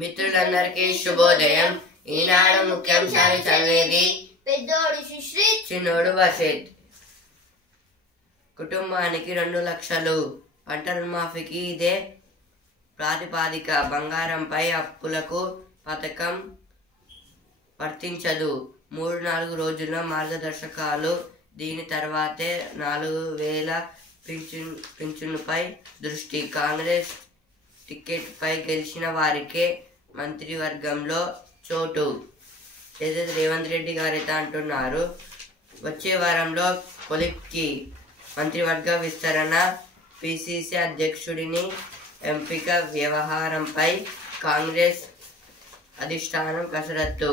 మిత్రులందరికీ శుభోదయం. ఈనాడు ముఖ్యాంశాలు చదివేది పెద్దోడు సుశ్రీత్, చిన్నోడు వసీత్. కుటుంబానికి 2 లక్షలు. పంట రుణమాఫీకి ఇదే ప్రాతిపాదిక. బంగారంపై అప్పులకు పథకం వర్తించదు. 3-4 రోజుల మార్గదర్శకాలు. దీని తర్వాతే 4000 పింఛనుపై దృష్టి. కాంగ్రెస్ టికెట్ పై గెలిచిన వారికే మంత్రివర్గంలో చోటు. ఏదైతే రేవంత్ రెడ్డి గారు అయితే అంటున్నారు, వచ్చే వారంలో కొలిక్కి మంత్రివర్గ విస్తరణ. పిసిసి అధ్యక్షుడిని ఎంపిక వ్యవహారంపై కాంగ్రెస్ అధిష్టానం కసరత్తు.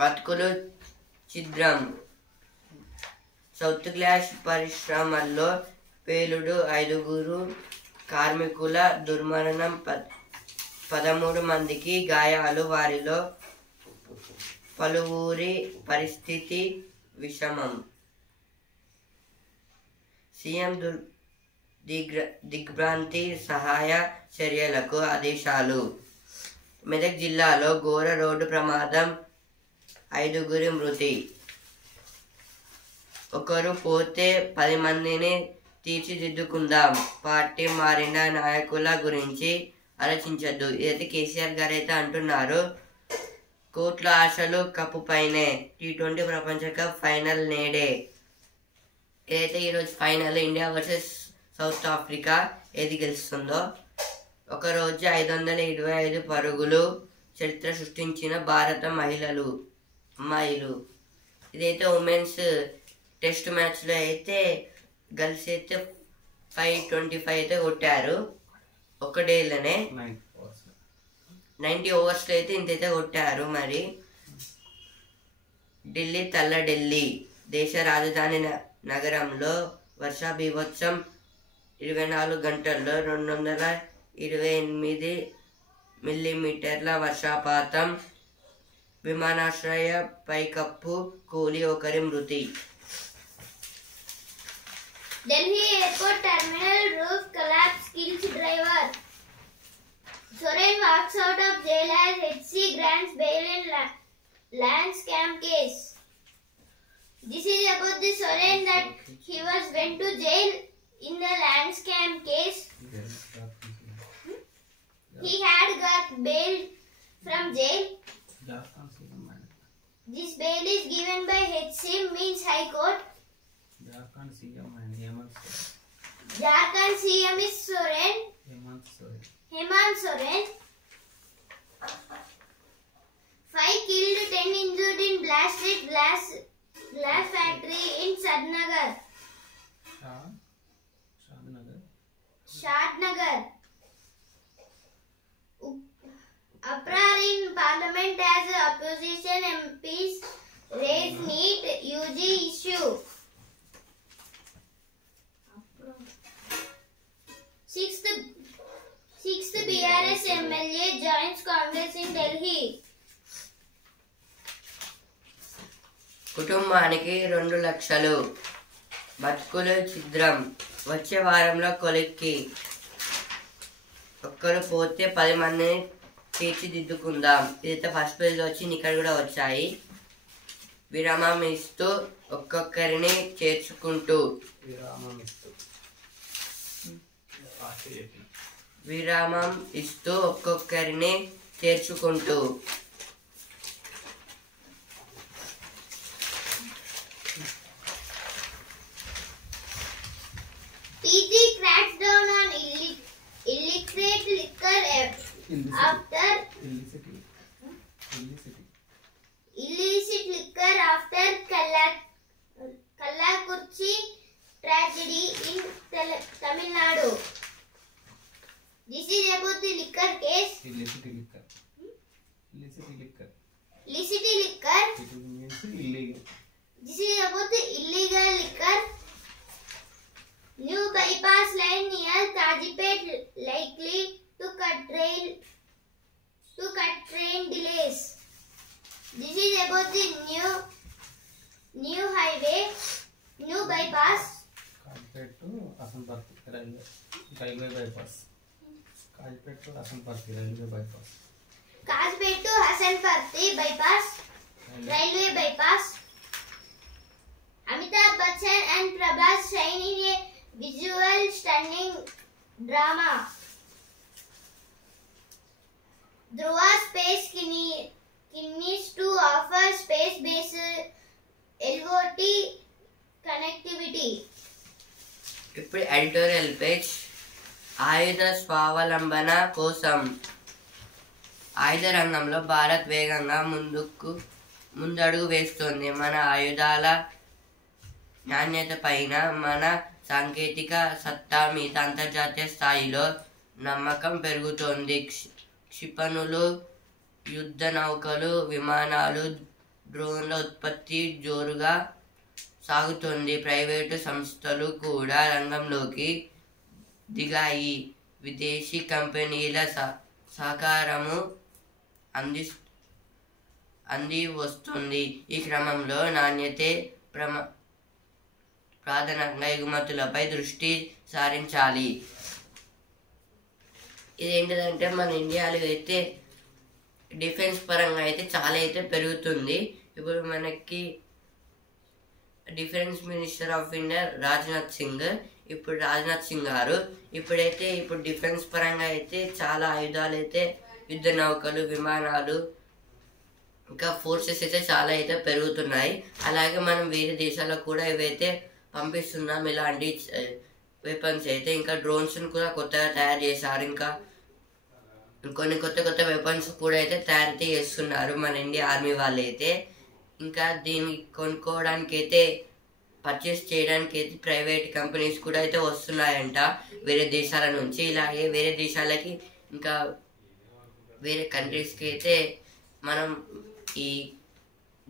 బతుకులు ఛిద్రం. సౌత్ గ్లాస్ పరిశ్రమల్లో పేలుడు. 5 కార్మికుల దుర్మరణం. 13 మందికి గాయాలు. వారిలో పలువురి పరిస్థితి విషమం. సీఎం దిగ్భ్రాంతి సహాయ చర్యలకు ఆదేశాలు. మెదక్ జిల్లాలో ఘోర రోడ్డు ప్రమాదం. 5 మృతి. ఒకరు పోతే 10 మందిని తీర్చిదిద్దుకుందాం. పార్టీ మారిన నాయకుల గురించి ఆలోచించద్దు. ఇదైతే కేసీఆర్ గారు అయితే అంటున్నారు. కోట్ల ఆశలు కప్పు పైనే. T20 ప్రపంచ కప్ ఫైనల్ నేడే. ఏదైతే ఈరోజు final India versus south Africa ఏది గెలుస్తుందో. ఒకరోజు 525 పరుగులు చరిత్ర సృష్టించిన భారత అమ్మాయిలు. ఇదైతే ఉమెన్స్ టెస్ట్ మ్యాచ్లో అయితే గర్ల్స్ అయితే 525 అయితే కొట్టారు. ఒక డేలోనే 90 ఓవర్స్లో అయితే ఇంతైతే కొట్టారు. మరి ఢిల్లీ ఢిల్లీ దేశ రాజధాని నగరంలో వర్ష బీభత్సం. 24 గంటల్లో 228 మిల్లీమీటర్ల వర్షపాతం. విమానాశ్రయ పైకప్పు కూలి. 1 మృతి. Delhi airport terminal roof collapse kills driver. Soren walks out of jail as HC grants bail in land scam case. This is about the Soren that he went to jail in the land scam case. He had got bail from jail. This bail is given by HC means High Court. Jharkhand CM is Soren. Hemant Soren. 5 killed, 10 injured in blasted glass factory in Shadnagar. Uproar in Parliament as opposition MPs raise NEET UG issue. 6th BRS MLA joins Congress in Delhi. కుటుంబానికి 2 లక్షలు. బతుకులు ఛిద్రం. వచ్చే వారంలో కొలిక్కి. ఒక్కరు పోతే 10 మందిని తీర్చిదిద్దుకుందాం. ఇదైతే ఫస్ట్ పేజ్లో వచ్చి ఇక్కడ కూడా వచ్చాయి. విరామం ఇస్తూ ఒక్కొక్కరిని చేర్చుకుంటూ. విరామం ఇస్తూ ఒక్కొక్కరిని చేర్చుకుంటూ. TG cracks down on illicit liquor after Kallakurchi tragedy in Tamil Nadu. This is about the liquor case. Illicit liquor. Illicit liquor. It means illegal. This is about the illegal liquor. New bypass line near Kajipet likely to cut train delays. This is about the new highway, new bypass. Kajipet to Asanpur railway bypass. Kazipet Hasanparthi railway bypass. Kazbet to Hasanparthi bypass, railway bypass. Amitabh Bachchan and Prabhas shine in a visual stunning drama. Dhruva Space continues to offer space-based LOT connectivity. ఇప్పుడు editorial page. ఆయుధ స్వావలంబన కోసం. ఆయుధ రంగంలో భారత్ వేగంగా ముందడుగు వేస్తోంది. మన ఆయుధాల నాణ్యత పైన, మన సాంకేతిక సత్తా మీద అంతర్జాతీయ స్థాయిలో నమ్మకం పెరుగుతోంది. క్షిపణులు, యుద్ధ నౌకలు, విమానాలు, డ్రోన్ల ఉత్పత్తి జోరుగా సాగుతోంది. ప్రైవేటు సంస్థలు కూడా రంగంలోకి దిగాయి. విదేశీ కంపెనీల సహకారము అంది వస్తుంది. ఈ క్రమంలో నాణ్యతే ప్రధానంగా ఎగుమతులపై దృష్టి సారించాలి. ఇదేంటిదంటే మన ఇండియాలో అయితే డిఫెన్స్ పరంగా అయితే చాలా అయితే పెరుగుతుంది. ఇప్పుడు మనకి defence minister of India Rajnath Singh గారు ఇప్పుడు డిఫెన్స్ పరంగా అయితే చాలా ఆయుధాలు అయితే, యుద్ధ నౌకలు, విమానాలు, ఇంకా ఫోర్సెస్ అయితే చాలా అయితే పెరుగుతున్నాయి. అలాగే మనం వేరే దేశాలకు కూడా ఇవైతే పంపిస్తున్నాం. ఇలాంటి వెపన్స్ అయితే ఇంకా డ్రోన్స్ కూడా కొత్తగా తయారు చేశారు. ఇంకా కొన్ని కొత్త వెపన్స్ కూడా అయితే తయారు చేస్తున్నారు మన ఇండియా ఆర్మీ వాళ్ళు అయితే. ఇంకా దీన్ని కొనుక్కోవడానికి అయితే, పర్చేస్ చేయడానికి అయితే ప్రైవేట్ కంపెనీస్ కూడా అయితే వస్తున్నాయంట వేరే దేశాల నుంచి. ఇలాగే వేరే దేశాలకి ఇంకా వేరే కంట్రీస్కి అయితే మనం ఈ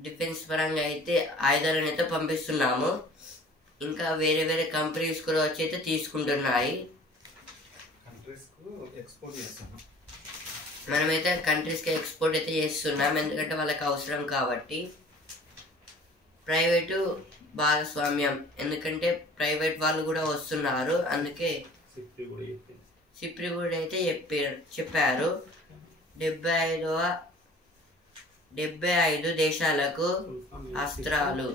డిఫెన్స్ పరంగా అయితే ఆయుధాలను అయితే పంపిస్తున్నాము. ఇంకా వేరే కంపెనీస్ కూడా వచ్చి అయితే తీసుకుంటున్నాయి. మనమైతే కంట్రీస్కి ఎక్స్పోర్ట్ అయితే చేస్తున్నాం, ఎందుకంటే వాళ్ళకి అవసరం కాబట్టి. ప్రైవేటు భాగస్వామ్యం, ఎందుకంటే ప్రైవేట్ వాళ్ళు కూడా వస్తున్నారు. అందుకే సిప్రి కూడా అయితే చెప్పారు 75 దేశాలకు అస్త్రాలు.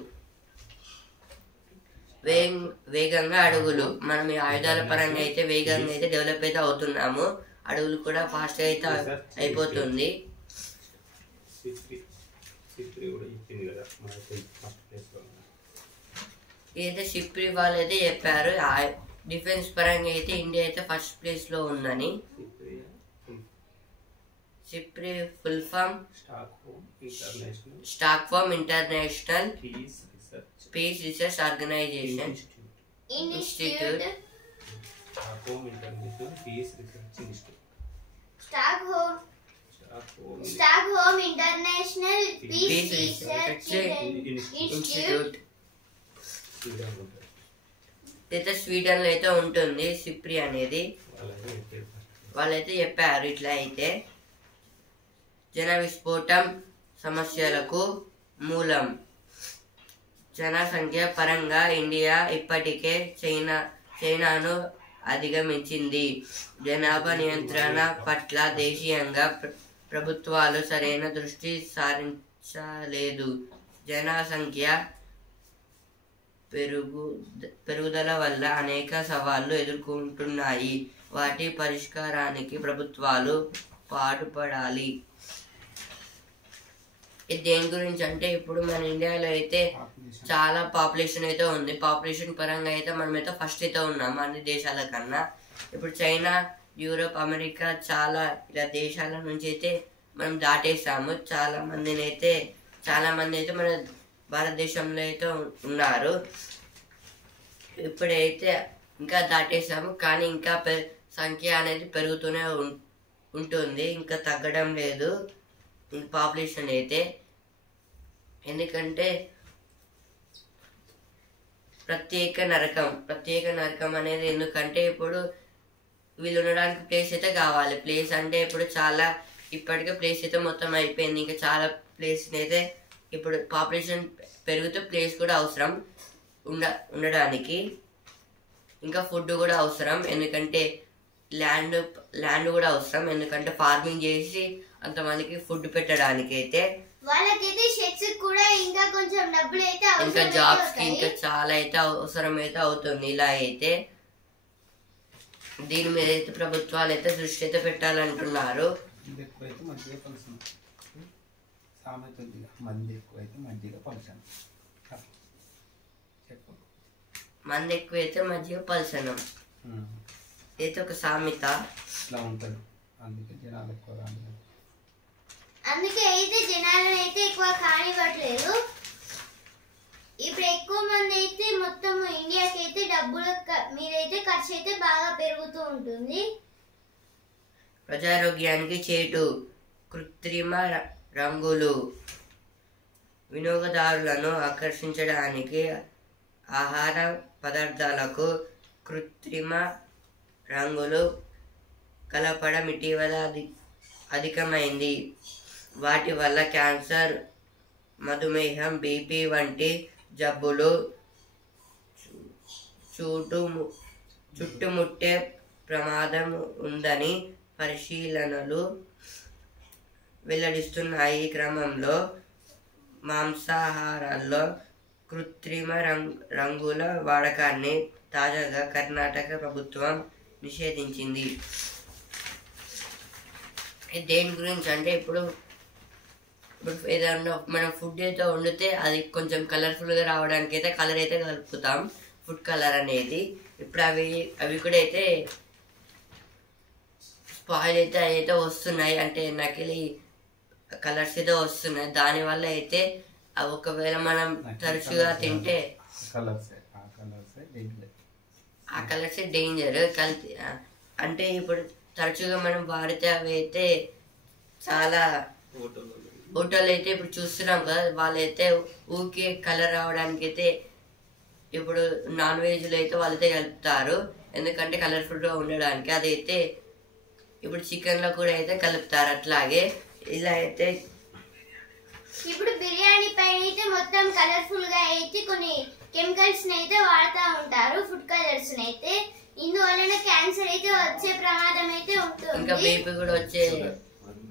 వేగంగా అడుగులు. మనం ఈ ఆయుధాల పరంగా అయితే వేగంగా అయితే డెవలప్ అయితే అవుతున్నాము. అడుగులు కూడా ఫాస్ట్ అయితే అయిపోతుంది. ఇదైతే సిప్రి వాళ్ళు అయితే చెప్పారు. డిఫెన్స్ పరంగా అయితే ఇండియా అయితే ఫస్ట్ ప్లేస్ లో ఉందని. SIPRI full form Stockholm International Peace Research Organisation Institute. Stockholm International Peace Research Institute. అయితే స్వీడన్ లో అయితే ఉంటుంది సిప్రి అనేది. వాళ్ళైతే చెప్పారు ఇట్లా అయితే జన విస్ఫోటం సమస్యలకు మూలం. జనసంఖ్య పరంగా ఇండియా ఇప్పటికే చైనాను అధిగమించింది. జనాభా నియంత్రణ పట్ల దేశీయంగా ప్రభుత్వాలు సరైన దృష్టి సారించలేదు. జనసంఖ్య పెరుగుదల వల్ల అనేక సవాళ్లు ఎదుర్కొంటున్నాయి. వాటి పరిష్కారానికి ప్రభుత్వాలు పాటుపడాలి. ఇది దేని గురించి అంటే, ఇప్పుడు మన ఇండియాలో అయితే చాలా పాపులేషన్ అయితే ఉంది. పాపులేషన్ పరంగా అయితే మనమైతే ఫస్ట్ అయితే ఉన్నాం అన్ని దేశాల కన్నా. ఇప్పుడు చైనా, యూరోప్, అమెరికా చాలా ఇలా దేశాల నుంచి అయితే మనం దాటేసాము. చాలా మంది అయితే మన భారతదేశంలో అయితే ఉన్నారు. ఇప్పుడైతే ఇంకా దాటేసాము, కానీ ఇంకా సంఖ్య అనేది పెరుగుతూనే ఉంటుంది, ఇంకా తగ్గడం లేదు పాపులేషన్ అయితే. ఎందుకంటే ప్రత్యేక నరకం అనేది ఎందుకంటే ఇప్పుడు వీళ్ళు ఉండడానికి ప్లేస్ అయితే కావాలి. ప్లేస్ అంటే ఇప్పుడు చాలా ఇప్పటికే ప్లేస్ అయితే మొత్తం అయిపోయింది. ఇంకా చాలా ప్లేస్ అయితే ఇప్పుడు పాపులేషన్ పెరుగుతూ ప్లేస్ కూడా అవసరం ఉండడానికి. ఇంకా ఫుడ్ కూడా అవసరం, ఎందుకంటే ల్యాండ్ కూడా అవసరం, ఎందుకంటే ఫార్మింగ్ చేసి అంతమందికి ఫుడ్ పెట్టడానికి అయితే, వాళ్ళకైతే షెడ్స్ కూడా ఇంకా కొంచెం డబ్బులు అయితే ఇంకా జాబ్స్ కి ఇంకా చాలా అయితే అవసరం అయితే అవుతుంది. ఇలా అయితే దీని మీద అయితే ప్రభుత్వాలు అయితే దృష్టి అయితే పెట్టాలంటున్నారు. మంది ఎక్కువైతే మధ్య పలసనం అయితే ఒక సామెత అందుకే అయితే జనాలను అయితే ఎక్కువ కానివ్వట్లేదు. ఇప్పుడు ఎక్కువ మంది అయితే మొత్తం ఇండియాకి అయితే డబ్బుల మీదైతే ఖర్చు అయితే బాగా పెరుగుతూ ఉంటుంది. ప్రజారోగ్యానికి చేటు కృత్రిమ రంగులు వినియోగదారులను ఆకర్షించడానికి ఆహార పదార్థాలకు కృత్రిమ రంగులు కలపడం ఇటీవల అధికమైంది. వాటి వల్ల క్యాన్సర్, మధుమేహం, బీపీ వంటి జబ్బులు చుట్టుముట్టే ప్రమాదం ఉందని పరిశీలనలు వెల్లడిస్తున్నాయి. ఈ క్రమంలో మాంసాహారాల్లో కృత్రిమ రంగుల వాడకాన్ని తాజాగా కర్ణాటక ప్రభుత్వం నిషేధించింది. దేని గురించి అంటే ఇప్పుడు ఏదన్నా మనం ఫుడ్ అయితే వండితే అది కొంచెం కలర్ఫుల్గా రావడానికి అయితే కలర్ అయితే కలుపుతాం, ఫుడ్ కలర్ అనేది. ఇప్పుడు అవి కూడా అయితే స్పాయిల్ అయితే వస్తున్నాయి, అంటే నకిలీ కలర్స్ అయితే వస్తున్నాయి. దానివల్ల అయితే అవి ఒకవేళ మనం తరచుగా తింటే ఆ కలర్సే డేంజర్. అంటే ఇప్పుడు తరచుగా మనం వాడితే అవి అయితే చాలా హోటల్ అయితే ఇప్పుడు చూస్తున్నాం కదా, వాళ్ళైతే ఊకే కలర్ రావడానికి అయితే ఇప్పుడు నాన్ వెజ్లో అయితే వాళ్ళైతే కలుపుతారు, ఎందుకంటే కలర్ఫుల్గా ఉండడానికి. అదైతే ఇప్పుడు చికెన్లో కూడా అయితే కలుపుతారు. అట్లాగే ఇలా అయితే ఇప్పుడు బిర్యానీ పైన అయితే మొత్తం కలర్ఫుల్ గా అయితే కొన్ని కెమికల్స్ అయితే వాడుతూ ఉంటారు, ఫుడ్ కలర్స్ అయితే. ఇందువలన క్యాన్సర్ అయితే వచ్చే ప్రమాదం అయితే ఉంటుంది. ఇంకా బీపీ కూడా వచ్చే,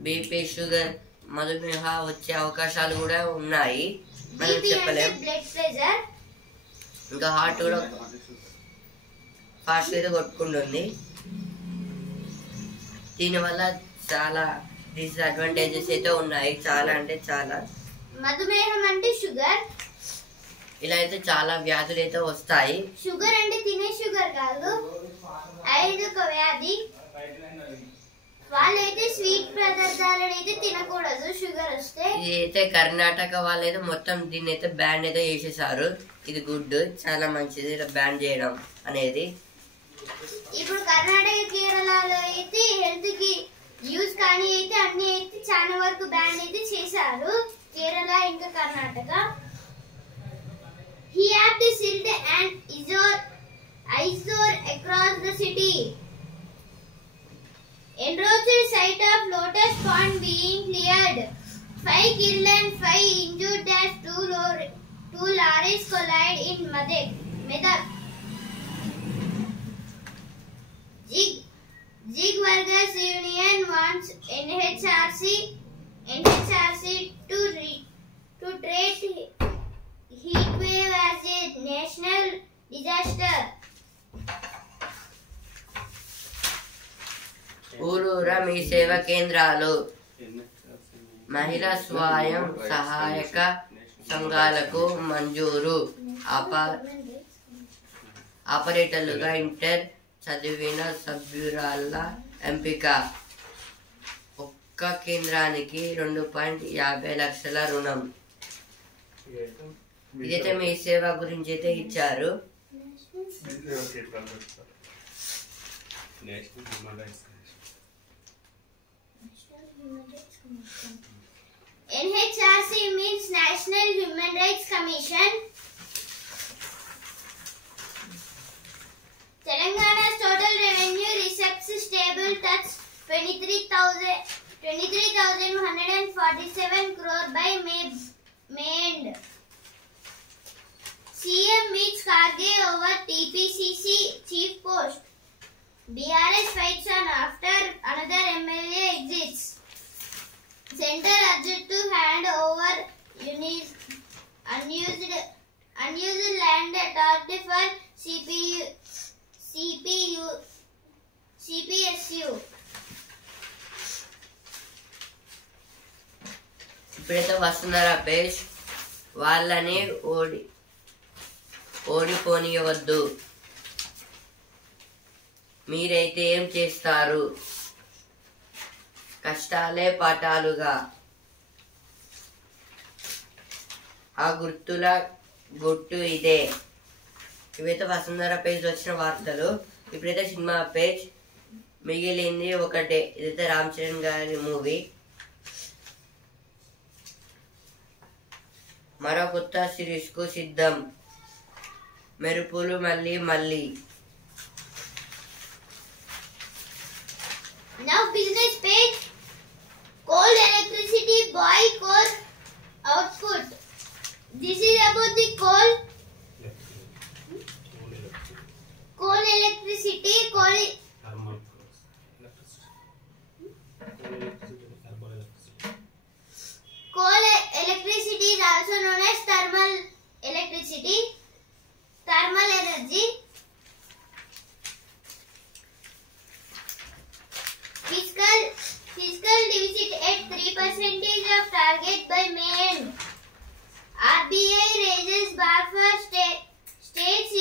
బీపీ, షుగర్, మధుమేహ వచ్చే అవకాశాలు కూడా ఉన్నాయి, మనం చెప్పలేం. బ్లడ్ ప్రెషర్, ఇంకా హార్ట్ కూడా ఫాస్ట్ అయితే కొట్టుకుంటుంది. దీనివల్ల చాలా డిసడ్వాంటేజెస్ అయితే ఉన్నాయి, చాలా అంటే చాలా. మధుమేహం అంటే షుగర్, ఇలా అయితే చాలా వ్యాధులు అయితే వస్తాయి. షుగర్ అంటే తినే షుగర్ కాదు, అది ఒక వ్యాధి. వాళ్ళైతే స్వీట్ పదార్థాలను అయితే తినకూడదు షుగర్ వస్తే. ఇది అయితే కర్ణాటక వాళ్ళు అయితే మొత్తం దీన్ని అయితే బ్యాన్ అయితే చేసేసారు. ఇది గుడ్, చాలా మంచిది ఇలా బ్యాన్ చేయడం అనేది. ఇప్పుడు కర్ణాటక, కేరళలో అయితే హెల్త్ కి యూజ్ కానీ అయితే అన్ని అయితే చాలా వరకు బ్యాన్ అయితే చేశారు, కేరళ ఇంకా Karnataka. He had to silt and eyesore across the city. Enraged site of Lotus Pond being cleared. 5 killed and 5 injured as two lorries collide in Medak. Jig Workers Union wants NHRC to treat heat wave as a national disaster. ఊరూరా మీ సేవా కేంద్రాలు మహిళా స్వయం సహాయక సంఘాలకు మంజూరు. ఆపరేటర్లుగా inter చదివిన సభ్యురాల ఎంపిక. ఒక్క కేంద్రానికి 2.50 లక్షల రుణం. ఇదైతే మీ సేవ గురించి అయితే ఇచ్చారు. NHRC means National Human Rights Commission. Telangana's total revenue receipts stable touch 23,147 crore by May end. CM meets Karge over TPCC chief post. BRS fights on after another MLA exits. Center urged to hand over unused land authority for CPSU. ఇప్పుడైతే వస్తున్నారా page వాళ్ళని ఓడిపోనియవద్దు. మీరైతే ఏం చేస్తారు? కష్టాలే పాఠాలుగా. ఆ గుర్తుల గుట్టు ఇదే. ఇవైతే వసుంధర పేజ్ వచ్చిన వార్తలు. ఇప్పుడైతే సినిమా పేజ్ మిగిలింది ఒకటే. ఇదైతే రామ్ చరణ్ గారి మూవీ. మరో కొత్త సిరీస్ కు సిద్ధం. మెరుపులు మళ్ళీ మళ్ళీ. Now business page. Coal electricity by core output. This is about the coal electricity. Coal electricity is also known as thermal electricity, thermal energy. Fiscal deficit at 3% of target by May end. RBI raises bar for state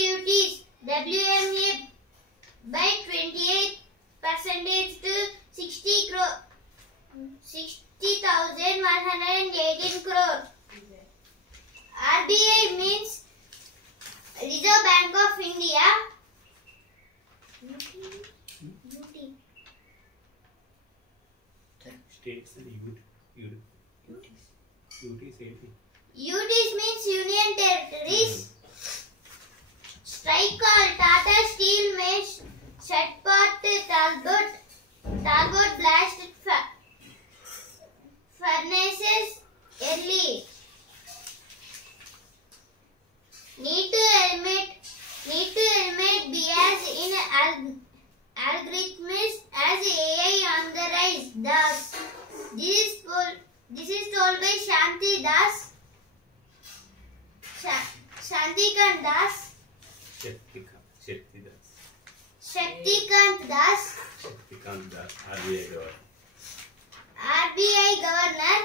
UTs WMA by 28% to 60,118 crore. RBI means Reserve Bank of India. States and UTs means Union Territories. Strike call. Tata Steel may shut port Talbot blast furnaces early. Need to helmet bias in algorithms as AI on the rise. Thus, this is told by Shantikant Das. RBI Governor.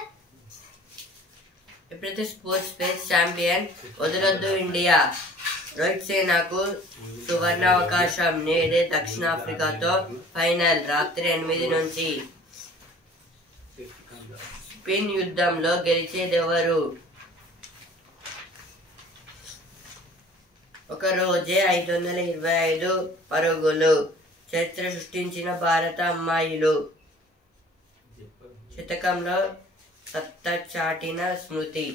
ఇప్పుడైతే sports page champion వదలొద్దు India. Rohit సేనాకు సువర్ణ అవకాశం. నేడే దక్షిణాఫ్రికాతో final. రాత్రి 8 నుంచి. Spin యుద్ధంలో గెలిచేదెవరు? ఒక రోజే 525 పరుగులు. చరిత్ర సృష్టించిన భారత అమ్మాయిలు. శతకంలో సత్తా చాటిన స్మృతి.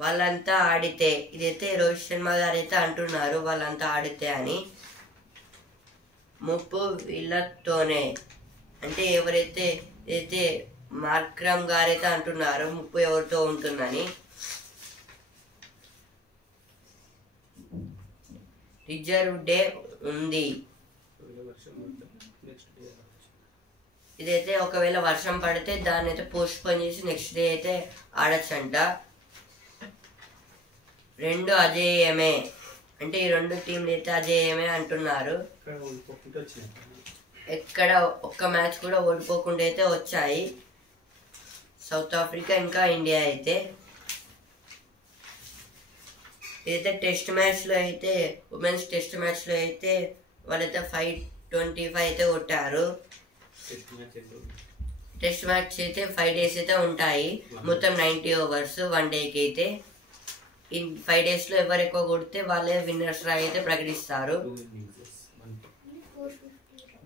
వాళ్ళంతా ఆడితే. ఇదైతే రోహిత్ శర్మ గారు అయితే అంటున్నారు వాళ్ళంతా ఆడితే అని. ముప్పు వీళ్ళతోనే అంటే ఎవరైతే అయితే మార్క్రమ్ గారైతే అంటున్నారో ముప్పు ఎవరితో ఉంటుందని. రిజర్వ్ డే ఉంది. ఇదైతే ఒకవేళ వర్షం పడితే దాన్ని అయితే పోస్ట్ పోన్ చేసి నెక్స్ట్ డే అయితే ఆడచ్చంట. 2 అజేయమే అంటే ఈ 2 టీంలు అయితే అజేయమే అంటున్నారు. ఎక్కడ ఒక్క మ్యాచ్ కూడా ఓడిపోకుండా అయితే వచ్చాయి సౌత్ ఆఫ్రికా ఇంకా ఇండియా అయితే. ఇదైతే టెస్ట్ మ్యాచ్ లో అయితే ఉమెన్స్ టెస్ట్ మ్యాచ్ లో అయితే వాళ్ళైతే 525 అయితే కొట్టారు. టెస్ట్ మ్యాచ్ అయితే 5 days అయితే ఉంటాయి. మొత్తం 90 overs 1 dayకి అయితే. ఈ 5 days లో ఎవరు ఎక్కువ కొడితే వాళ్ళే విన్నర్స్ రా అయితే ప్రకటిస్తారు.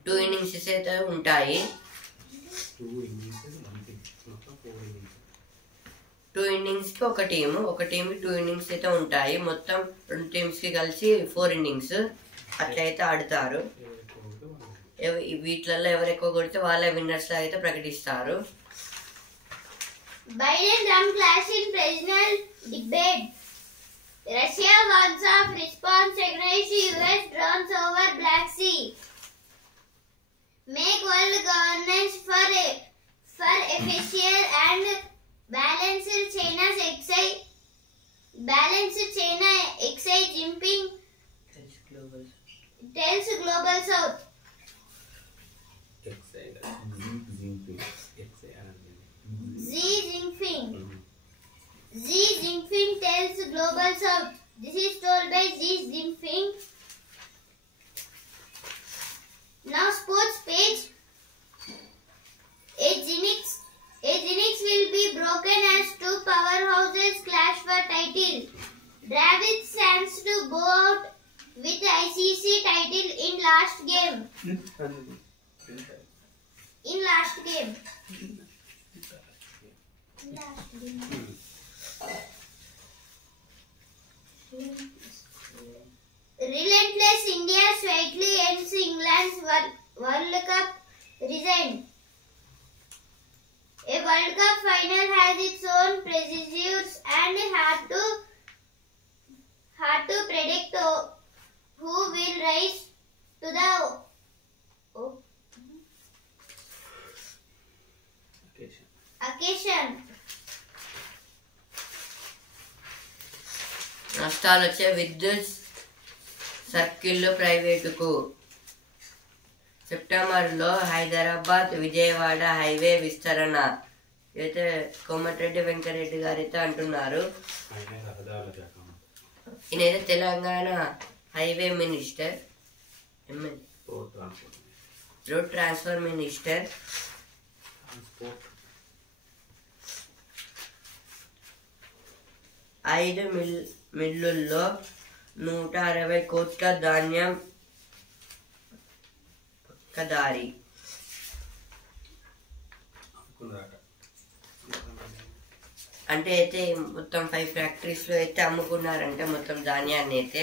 2 innings అయితే ఉంటాయి. 2 innings కి ఒక టీము, ఒక టీంకి 2 innings అయితే ఉంటాయి. మొత్తం 2 teams కి కలిసి 4 innings అట్లయితే ఆడతారు. వీటిలలో ఎవరు ఎక్కువ కొడితే వాళ్ళే విన్నర్స్ అయితే ప్రకటిస్తారు. Biden-Trump clash in presidential debate. Russia warns of response against US drones over Black Sea. Make world governance for efficient and balanced China's Xi Jinping tells Global South. Xi Jinping tells Global South. This is told by Xi Jinping. Now sports page. A Zenix will be broken as two powerhouses clash for title. Dravid stands to bow out with ICC title in last game. Relentless India slightly ends England's World Cup resigned. A World Cup final has its own procedures and hard to predict who will rise to the occasion. నష్టాలు వచ్చే విద్యుత్ సర్కిళ్ళు ప్రైవేటుకు. సెప్టెంబర్లో Hyderabad Vijayawada highway విస్తరణ అయితే కోమటిరెడ్డి వెంకరెడ్డి గారు అయితే అంటున్నారు. ఈయనైతే Telangana highway minister, road transfer minister. ఐదు మిల్లుల్లో 160 కోట్ల ధాన్యం పక్కదారి. అంటే అయితే మొత్తం 5 ఫ్యాక్టరీస్ లో అయితే అమ్ముకున్నారంటే మొత్తం ధాన్యాన్ని అయితే.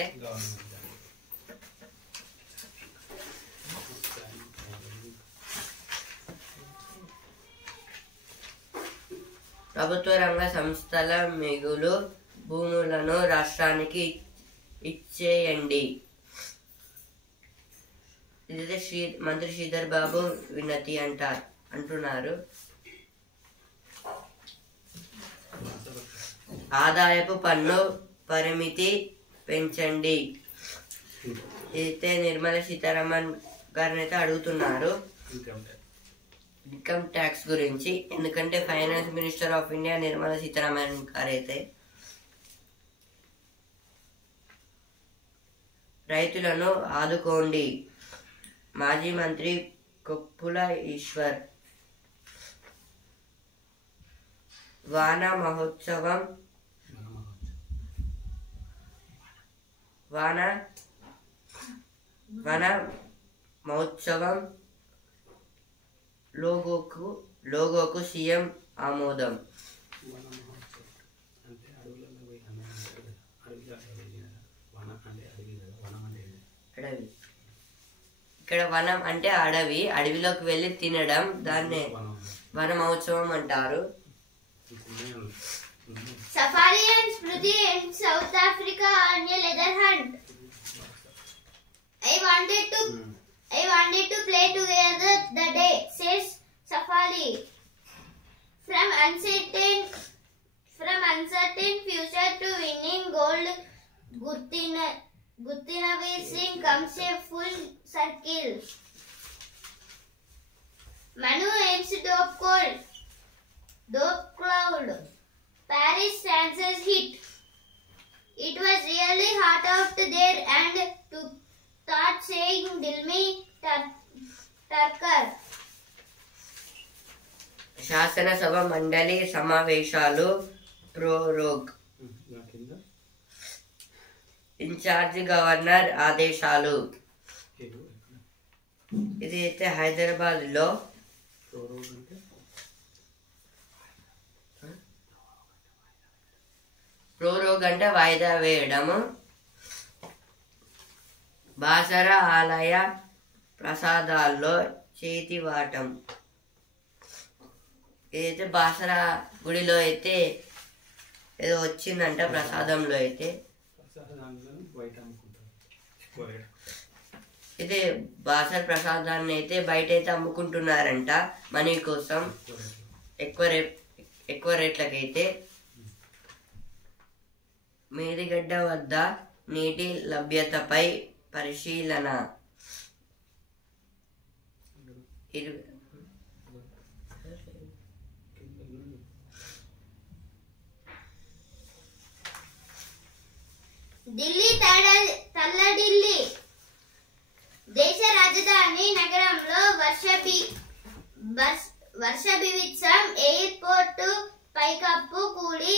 ప్రభుత్వ రంగ సంస్థల మిగులు భూములను రాష్ట్రానికి ఇచ్చేయండి. ఇదైతే మంత్రి శ్రీధర్ బాబు వినతి అంటున్నారు. ఆదాయపు పన్ను పరిమితి పెంచండి. ఇదైతే నిర్మలా సీతారామన్ గారిని అయితే అడుగుతున్నారు ఇన్కమ్ ట్యాక్స్ గురించి. ఎందుకంటే finance minister of India Nirmala Sitharaman గారు అయితే రైతులను ఆదుకోండి. మాజీ మంత్రి కొప్పుల ఈశ్వర్. వన మహోత్సవం లోగోకు సీఎం ఆమోదం. అడవి. ఇక్కడ వనం అంటే అడవి, అడవిలోకి వెళ్ళి తినడం, దాన్నే వన మహోత్సవం అంటారు. Safari and Smriti in South Africa on a leather hunt. I wanted to play together the day, says Safari. From uncertain future to winning gold, Gurtinavir Singh comes a full circle. Manu ends dope cloud. Paris dances hit. It was really hot out there and to start saying Dilmi Turkar. శాసనసభ మండలి సమావేశాలు prorogue. Incharge governor ఆదేశాలు. ఇది అయితే హైదరాబాద్ లో prorogue అంటే వాయిదా వేయడము. బాసర ఆలయ ప్రసాదాల్లో చేతివాటం. ఏదైతే బాసర గుడిలో అయితే ఏదో వచ్చిందంట ప్రసాదంలో అయితే. ఇది బాసర ప్రసాదాన్ని అయితే బయట అయితే అమ్ముకుంటున్నారంట మనీ కోసం, ఎక్కువ రేట్లకైతే. మేడిగడ్డ వద్ద నీటి లభ్యతపై పరిశీలన. ఢిల్లీ తల్లడిల్లి. దేశ రాజధాని నగరంలో వర్షబీభత్సం. ఎయిర్పోర్ట్ పైకప్పు కూలి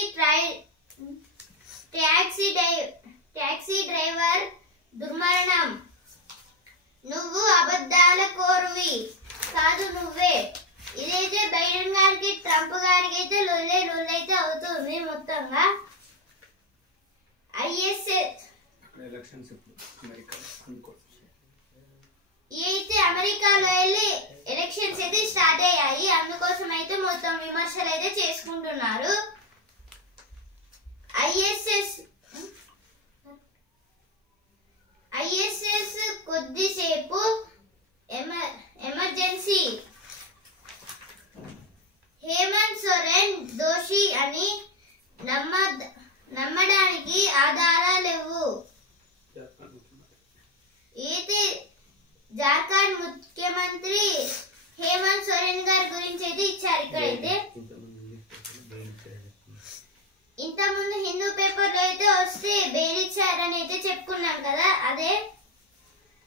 టాక్సీ డ్రైవర్ దుర్మరణం. నువ్వు అబద్ధాల కోరువి కాదు నువ్వే. ఇదైతే బైడెన్ గారికి ట్రంప్ గారికి అయితే లొల్లైతే అవుతుంది మొత్తంగా. అయితే అమెరికాలో వెళ్ళి ఎలక్షన్స్ అయితే స్టార్ట్ అయ్యాయి, అందుకోసం అయితే మొత్తం విమర్శలు అయితే చేసుకుంటున్నారు. ఐఎస్ఎస్ కొద్దిసేపు ఎమర్జెన్సీ. హేమంత్ సోరెన్ దోషి అని నమ్మడానికి ఆధారాలు లేవు. అయితే జార్ఖండ్ ముఖ్యమంత్రి హేమంత్ సోరెన్ గారి గురించి అయితే ఇచ్చారు ఇక్కడైతే. ఇంతకుముందు హిందూ పేపర్లో అయితే వస్తే బెయిల్ ఇచ్చారని అయితే చెప్పుకున్నాం కదా, అదే.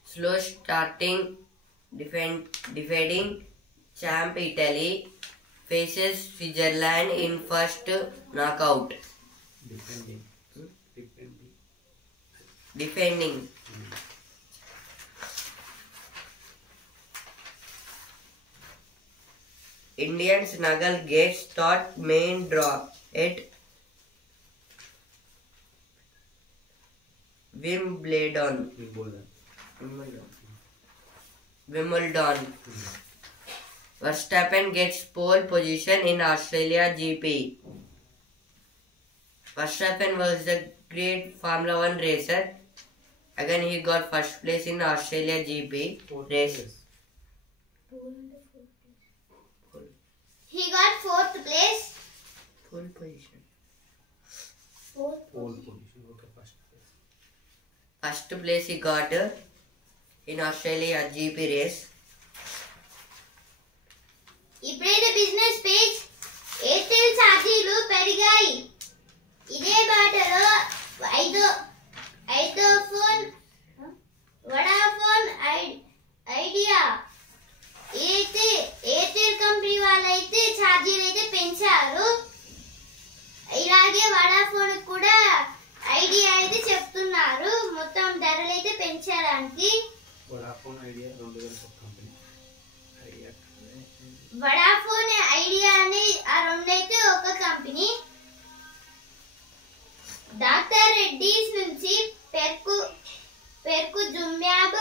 Slow starting defending champ Italy faces Switzerland in first knockout. Defending Indian snuggle gets thought main draw at Wimbledon. Verstappen gets pole position in Australia GP. Verstappen was the great Formula 1 racer. Again he got first place in Australia GP race. He got fourth place. Pole position. Okay, First place he got in Australia GP race. ఇప్పుడైతే business page. Airtel ఛార్జీలు పెరిగాయి. ఇదే బాటలో Vodafone idea అయితే Airtel company వాళ్ళైతే ఛార్జీలు అయితే పెంచారు. ఇలాగే వడాఫోన్ కూడా ఐడియా అయితే చెప్తున్నారు మొత్తం ధరలు అయితే పెంచడానికి. వడాఫోన్ ఐడియా వడాఫోన్ ఐడియా అని ఆ రెండైతే ఒక కంపెనీ. డాక్టర్ రెడ్డీస్ నుంచి పెర్కుజుమ్యాబ్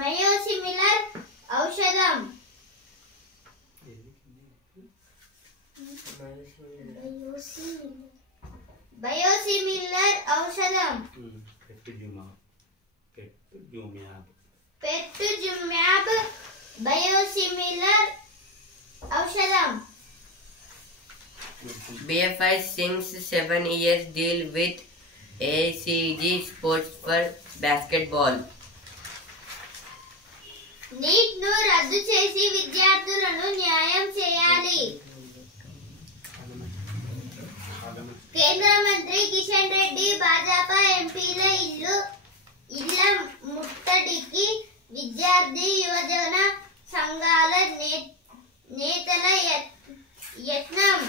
మయోసిమిలర్ ఔషధం. బయోసిమిలర్ ఔషధం. పెర్టుజుమ్యాబ్ బయోసిమిలర్ ఔషధం. BFI sinks 7 years deal with ACG Sports for basketball. NEET ను రద్దు చేసి విద్యార్థులను న్యాయం చేయాలి. కేంద్ర మంత్రి కిషన్ రెడ్డి భాజపా ఎంపీల ఇళ్ల ముట్టడికి విద్యార్థి యువజన సంఘాల నేతల యత్నం.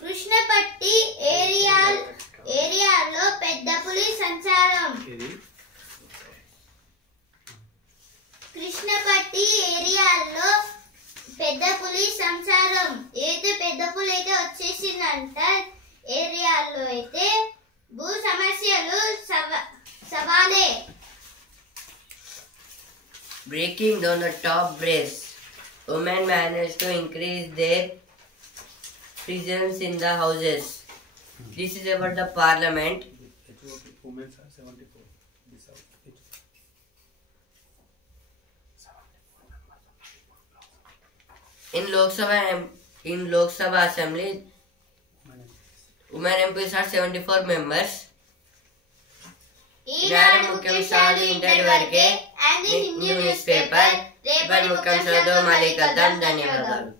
కృష్ణపట్టి ఏరియాలో పెద్ద పులి సంచారం. కృష్ణపట్టి ఏరియాలో పెద్ద పులి సంచారం. అయితే పెద్ద పులి అయితే వచ్చేసిందంట ఏరియాలో అయితే. భూ సమస్యలు సవాలే. Breaking down the top brace, women managed to increase their presence in the houses. This is about the parliament. Women are 74. This are In Lok Sabha Assembly, women MPs are 74 members. ఈనాడు ముఖ్యాంశాలు ఇంతటి వరకే. And Hindi news paper రేపటి ముఖ్యాంశాలతో మళ్ళీ కలుద్దాం. ధన్యవాదాలు.